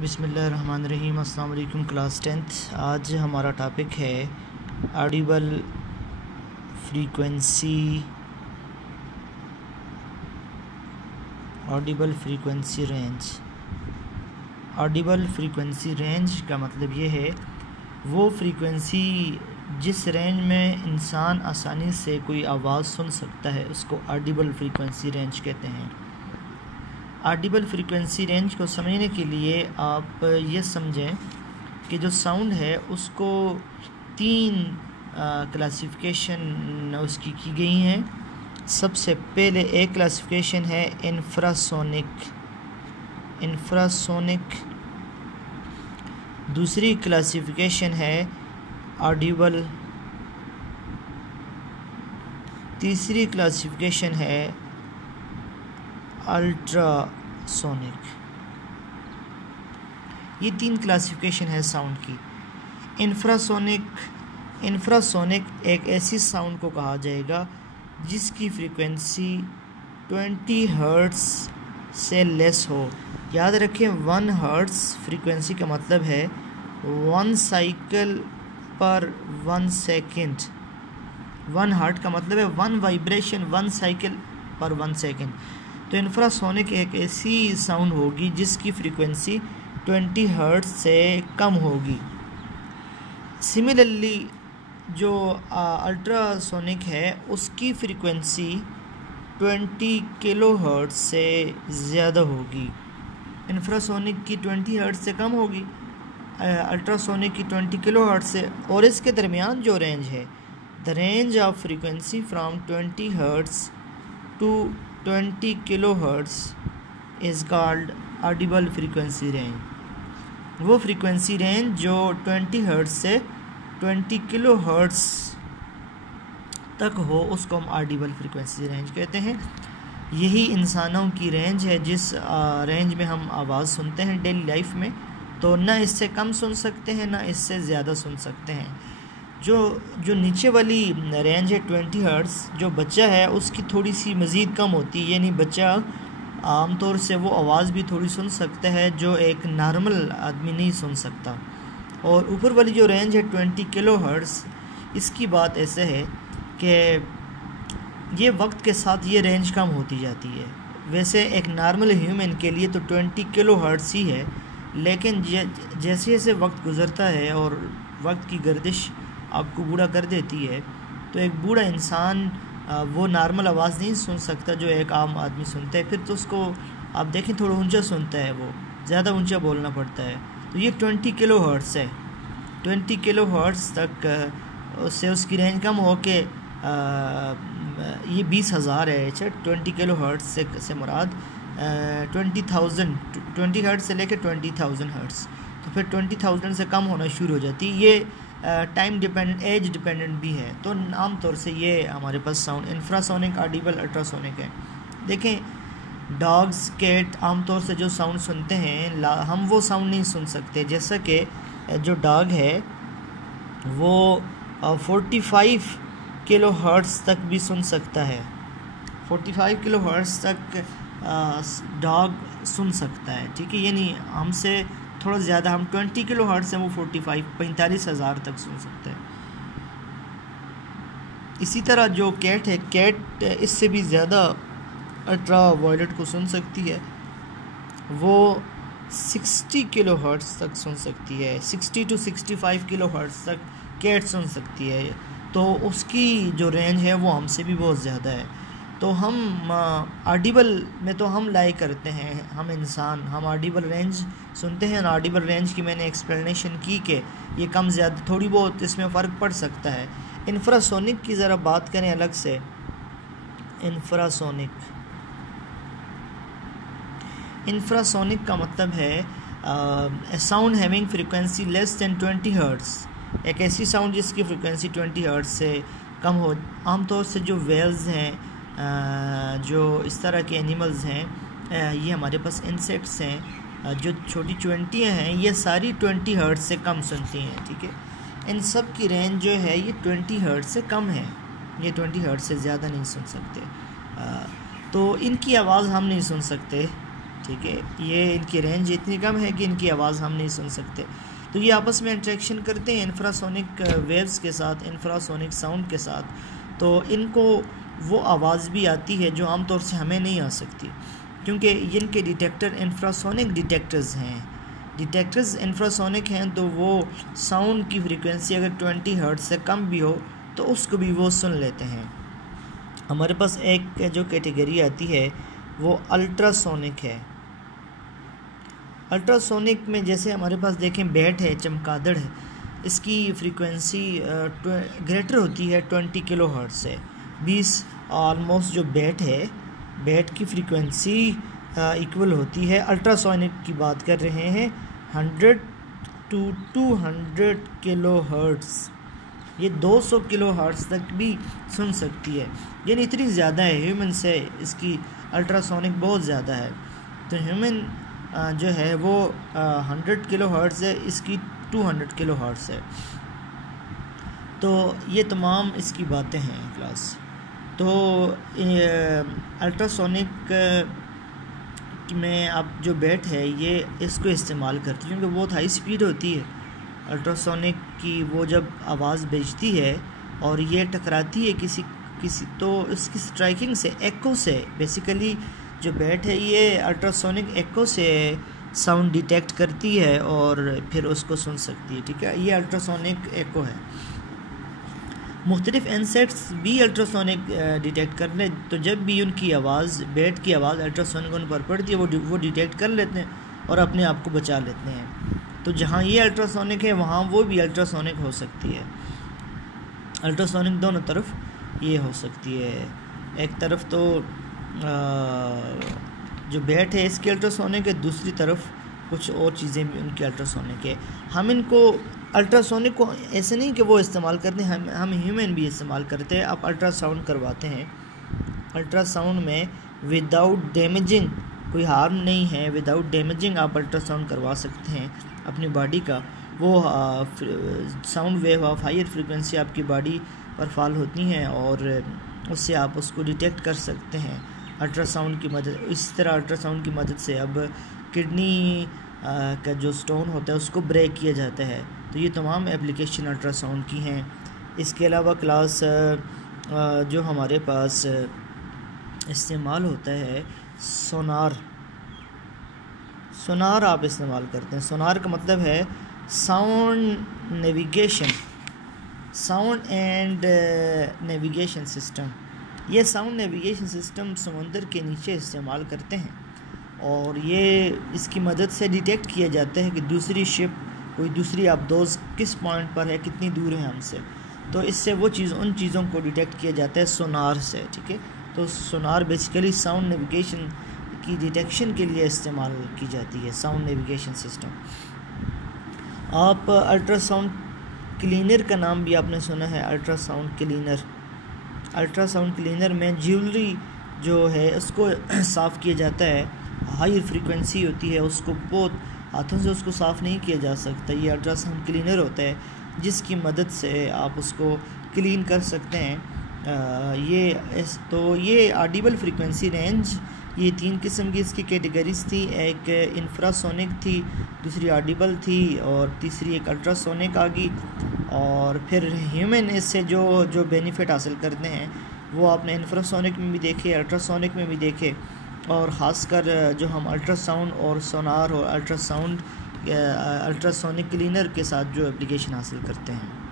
बिस्मिल्लाहिर्रहमानिर्रहीम। अस्सलाम वालेकुम क्लास 10th। आज हमारा टॉपिक है Audible frequency range. Audible frequency range का मतलब ये है वो फ्रीक्वेंसी जिस रेंज में इंसान आसानी से कोई आवाज़ सुन सकता है, उसको ऑडिबल फ्रीक्वेंसी रेंज कहते हैं। ऑडिबल फ्रीक्वेंसी रेंज को समझने के लिए आप ये समझें कि जो साउंड है उसको तीन क्लासिफिकेशन उसकी की गई हैं। सबसे पहले एक क्लासिफिकेशन है इंफ्रासोनिक, दूसरी क्लासिफिकेशन है ऑडिबल, तीसरी क्लासिफिकेशन है अल्ट्रासोनिक। ये तीन क्लासिफिकेशन है साउंड की। इंफ्रासोनिक एक ऐसी साउंड को कहा जाएगा जिसकी फ्रीक्वेंसी 20 हर्ट्ज़ से लेस हो। याद रखें 1 हर्ट्ज़ फ्रीक्वेंसी का मतलब है 1 साइकिल पर 1 सेकेंड। 1 हर्ट्ज़ का मतलब है 1 वाइब्रेशन 1 साइकिल पर 1 सेकेंड। तो इंफ्रासोनिक एक ऐसी साउंड होगी जिसकी फ्रीक्वेंसी 20 हर्ट्ज़ से कम होगी। सिमिलरली जो अल्ट्रासोनिक है उसकी फ्रीक्वेंसी 20 किलो हर्ट्ज़ से ज़्यादा होगी। इंफ्रासोनिक की 20 हर्ट्ज़ से कम होगी, अल्ट्रासोनिक की 20 किलो हर्ट्ज़ से। और इसके दरमियान जो रेंज है, the range of frequency from 20 hertz to 20 kilo hertz is called audible frequency range. वो फ्रीक्वेंसी रेंज जो 20 हर्ट्ज़ से 20 किलो हर्ट्ज़ तक हो उसको हम ऑडिबल फ्रीक्वेंसी रेंज कहते हैं। यही इंसानों की रेंज है जिस रेंज में हम आवाज़ सुनते हैं डेली लाइफ में। तो ना इससे कम सुन सकते हैं ना इससे ज़्यादा सुन सकते हैं। जो नीचे वाली रेंज है 20 हर्ट्ज़, जो बच्चा है उसकी थोड़ी सी मज़ीद कम होती है, यानी बच्चा आमतौर से वो आवाज़ भी थोड़ी सुन सकता है जो एक नॉर्मल आदमी नहीं सुन सकता। और ऊपर वाली जो रेंज है 20 किलो हर्ट्ज़, इसकी बात ऐसे है कि ये वक्त के साथ ये रेंज कम होती जाती है। वैसे एक नॉर्मल ह्यूमन के लिए तो 20 किलो हर्ट्ज़ ही है, लेकिन जैसे जैसे वक्त गुज़रता है और वक्त की गर्दिश आपको बूढ़ा कर देती है, तो एक बूढ़ा इंसान वो नॉर्मल आवाज़ नहीं सुन सकता जो एक आम आदमी सुनता है। फिर तो उसको आप देखें थोड़ा ऊंचा सुनता है, वो ज़्यादा ऊंचा बोलना पड़ता है। तो ये 20 किलो हर्ट्ज़ है। 20 किलो हर्ट्ज़ तक उससे उसकी रेंज कम हो के ये 20,000 है। अच्छा, 20 किलो हर्ट्ज़ से मुराद 20 हर्ट्ज़ से लेकर 20,000 हर्ट्ज़। तो फिर 20,000 से कम होना शुरू हो जाती है। ये टाइम डिपेंडेंट, एज डिपेंडेंट भी है। तो आम तौर से ये हमारे पास साउंड इंफ्रासोनिक, ऑडिबल, अल्ट्रासोनिक है। देखें डॉग्स, कैट आमतौर से जो साउंड सुनते हैं हम वो साउंड नहीं सुन सकते। जैसा कि जो डॉग है वो 45 किलो हर्ट्ज़ तक भी सुन सकता है। 45 किलो हर्ट्ज़ तक डॉग सुन सकता है, ठीक है। यानी हमसे थोड़ा ज़्यादा, हम 20 किलो हर्ट्ज़ से वो 45,000 तक सुन सकते हैं। इसी तरह जो कैट है, कैट इससे भी ज़्यादा अल्ट्रा वायलेट को सुन सकती है। वो 60 किलो हर्ट्ज़ तक सुन सकती है। 60 to 65 किलो हर्ट्ज़ तक कैट सुन सकती है। तो उसकी जो रेंज है वो हमसे भी बहुत ज़्यादा है। तो हम ऑडिबल में तो हम लाइक करते हैं, हम इंसान, हम ऑडिबल रेंज सुनते हैं। ऑडिबल रेंज की मैंने एक्सप्लेनेशन की कि ये कम ज़्यादा थोड़ी बहुत इसमें फ़र्क पड़ सकता है। इंफ्रासोनिक की ज़रा बात करें अलग से। इंफ्रासोनिक का मतलब है sound having frequency less than 20 hertz. एक ऐसी साउंड जिसकी फ्रीक्वेंसी 20 हर्ट्ज़ से कम हो। आमतौर से जो वेल्स हैं, जो इस तरह के एनिमल्स हैं, ये हमारे पास इंसेक्ट्स हैं, जो छोटी चुनटियाँ हैं, ये सारी 20 हर्ट्ज़ से कम सुनती हैं, ठीक है। इन सब की रेंज जो है ये 20 हर्ट्ज़ से कम है, ये 20 हर्ट्ज़ से ज़्यादा नहीं सुन सकते। तो इनकी आवाज़ हम नहीं सुन सकते, ठीक है। ये इनकी रेंज इतनी कम है कि इनकी आवाज़ हम नहीं सुन सकते। तो ये आपस में इंटरेक्शन करते हैं इंफ्रासोनिक वेव्स के साथ, इंफ्रासोनिक साउंड के साथ, तो इनको वो आवाज़ भी आती है जो आमतौर से हमें नहीं आ सकती, क्योंकि इनके डिटेक्टर इंफ्रासोनिक डिटेक्टर्स हैं। डिटेक्टर्स इंफ्रासोनिक हैं तो वो साउंड की फ्रीक्वेंसी अगर 20 हर्ट्ज से कम भी हो तो उसको भी वो सुन लेते हैं। हमारे पास एक जो कैटेगरी आती है वो अल्ट्रासोनिक है। अल्ट्रासोनिक में जैसे हमारे पास देखें बैट है, चमगादड़ है, इसकी फ्रीक्वेंसी ग्रेटर होती है 20 किलो हर्ट्ज से। 20 ऑलमोस्ट जो बैट है, बैट की फ्रीक्वेंसी इक्वल होती है, अल्ट्रासोनिक की बात कर रहे हैं, 100 to 200 किलो हर्ट्ज। ये 200 किलो हर्ट्ज तक भी सुन सकती है, यानी इतनी ज़्यादा है ह्यूमन से इसकी अल्ट्रासोनिक बहुत ज़्यादा है। तो ह्यूमन जो है वो 100 किलो हर्ट्ज है, इसकी 200 किलो हर्ट्ज है। तो ये तमाम इसकी बातें हैं क्लास। तो अल्ट्रासोनिक में अब जो बैट है ये इसको इस्तेमाल करती है, क्योंकि बहुत हाई स्पीड होती है अल्ट्रासोनिक की। वो जब आवाज़ भेजती है और ये टकराती है किसी तो इसकी स्ट्राइकिंग से, एको से, बेसिकली जो बैट है ये अल्ट्रासोनिक एको से साउंड डिटेक्ट करती है और फिर उसको सुन सकती है, ठीक है। ये अल्ट्रासोनिक एको है। मुख्तलिफ इंसेक्ट्स भी अल्ट्रासोनिक डिटेक्ट कर ले, तो जब भी उनकी आवाज़, बैट की आवाज़ अल्ट्रासोनिक उन पर पड़ती है वो डिटेक्ट कर लेते हैं और अपने आप को बचा लेते हैं। तो जहाँ ये अल्ट्रासोनिक है वहाँ वो भी अल्ट्रासोनिक हो सकती है। अल्ट्रासोनिक दोनों तरफ ये हो सकती है। एक तरफ तो जो बैट है इसकी अल्ट्रासोनिक है, दूसरी तरफ कुछ और चीज़ें भी उनकी अल्ट्रासोनिक है। हम इनको अल्ट्रासोनिक को ऐसे नहीं कि वो इस्तेमाल करते हैं, हम ह्यूमन भी इस्तेमाल करते हैं। आप अल्ट्रासाउंड करवाते हैं, अल्ट्रासाउंड में विदाउट डैमेजिंग, कोई हार्म नहीं है, विदाउट डैमेजिंग आप अल्ट्रासाउंड करवा सकते हैं अपनी बॉडी का। वो sound wave of higher frequency आपकी बॉडी पर फॉल होती हैं और उससे आप उसको डिटेक्ट कर सकते हैं अल्ट्रासाउंड की मदद। इस तरह अल्ट्रासाउंड की मदद से अब किडनी का जो स्टोन होता है उसको ब्रेक किया जाता है। तो ये तमाम एप्लीकेशन अल्ट्रासाउंड की हैं। इसके अलावा क्लास जो हमारे पास इस्तेमाल होता है सोनार आप इस्तेमाल करते हैं। सोनार का मतलब है sound navigation, sound and navigation system. ये साउंड नेविगेशन सिस्टम समुंदर के नीचे इस्तेमाल करते हैं और ये इसकी मदद से डिटेक्ट किया जाता है कि दूसरी शिप, कोई दूसरी आबदोज किस पॉइंट पर है, कितनी दूर है हमसे। तो इससे वो चीज़, उन चीज़ों को डिटेक्ट किया जाता है सोनार से, ठीक है। तो सोनार बेसिकली साउंड नेविगेशन की डिटेक्शन के लिए इस्तेमाल की जाती है, साउंड नेविगेशन सिस्टम। आप अल्ट्रासाउंड क्लीनर का नाम भी आपने सुना है, अल्ट्रासाउंड क्लीनर। अल्ट्रासाउंड क्लीनर में ज्वेलरी जो है उसको साफ़ किया जाता है। हाई फ्रीक्वेंसी होती है, उसको बहुत हाथों से उसको साफ़ नहीं किया जा सकता। ये अल्ट्रासाउंड क्लीनर होता है जिसकी मदद से आप उसको क्लीन कर सकते हैं। ये ऑडिबल फ्रीक्वेंसी रेंज, ये 3 किस्म की इसकी कैटेगरीज थी। एक इंफ्रासोनिक थी, दूसरी ऑडिबल थी और तीसरी एक अल्ट्रासोनिक आ गई। और फिर ह्यूमन इससे जो बेनिफिट हासिल करते हैं वो आपने इंफ्रासोनिक में भी देखे, अल्ट्रासोनिक में भी देखे, और ख़ासकर जो हम अल्ट्रासाउंड और सोनार और अल्ट्रासोनिक क्लीनर के साथ जो एप्लीकेशन हासिल करते हैं।